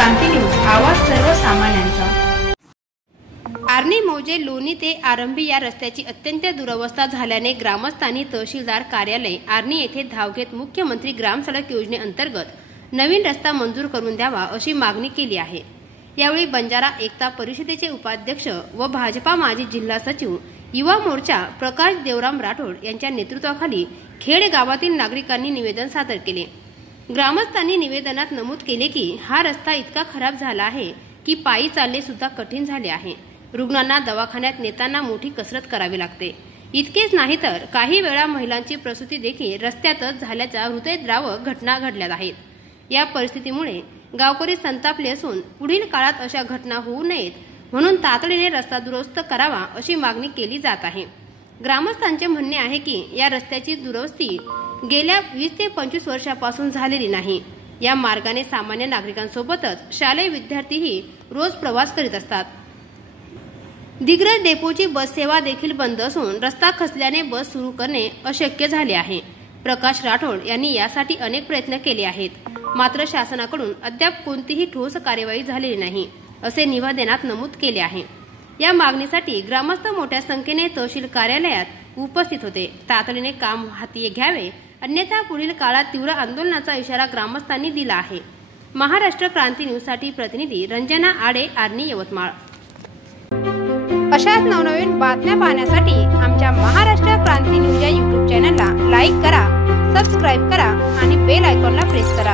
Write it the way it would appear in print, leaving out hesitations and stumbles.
क्रांती news, आवाज सर्वसामान्यांचा। आर्णी मौजे लोणी ते आरंभी या रस्त्याची अत्यंत दुरवस्था झाल्याने ग्रामस्थांनी तहसीलदार कार्यालय आर्णी येथे धाव घेत मुख्यमंत्री ग्राम सडक योजनेअंतर्गत नवीन रस्ता मंजूर करून द्यावा अशी मागणी केली आहे। यावेळी बंजारा एकता परिषदेचे उपाध्यक्ष व भाजपा माजी जिल्हा सचिव युवा मोर्चा प्रकाश देवराम राठोड यांच्या नेतृत्वाखाली खेड गावातील नागरिकांनी निवेदन सादर केले। ग्रामस्थांनी निवेदनात नमूद केले की हा रस्ता इतका खराब झाला आहे की पायी चालणे सुद्धा कठीण झाले आहे। रुग्णांना दवाखान्यात नेताना मोठी कसरत करावी लागते। इतकेच नाही तर काही वेळा महिलांची प्रसूती देखील रस्त्यातच झाल्याच्या हृदयद्रावक घटना घडल्या आहेत। या परिस्थितीमुळे गावकरी संतापले असून पुढील काळात अशा घटना होऊ नयेत म्हणून तातडीने रस्ता दुरुस्त करावा अशी मागणी केली जात आहे। ग्रामस्थांचे म्हणणे आहे की या रस्त्याची दुरुस्ती गेल्या 20 ते 25 वर्षापासून झालेली नाही। या मार्गाने सामान्य नागरिकांसोबतच शालेय विद्यार्थीही रोज प्रवास करीत असतात। दिग्रज डेपोची बस सेवा देखील बंद असून रस्ता खचल्याने बस सुरू करणे अशक्य झाले आहे। प्रकाश राठोड यांनी यासाठी अनेक प्रयत्न केले आहेत, मात्र शासनाकडून अद्याप कोणतीही ठोस कार्यवाही झालेली नाही असे निवेदनात नमूद केले आहे। या मागणीसाठी ग्रामस्थ मोठ्या संख्येने तहसील कार्यालयात उपस्थित होते। तातडीने काम हाती घ्यावे, अन्यथा पुढील काळात तीव्र आंदोलनाचा इशारा ग्रामस्थांनी दिला आहे। महाराष्ट्र क्रांती न्यूज साठी प्रतिनिधी रंजना आडे, आर्णी, यवतमाळ। अशाच नवनवीन बातम्या पाहण्यासाठी आमच्या महाराष्ट्र क्रांती न्यूज या YouTube चॅनलला लाईक करा, सबस्क्राईब करा आणि बेल आयकॉनला प्रेस करा।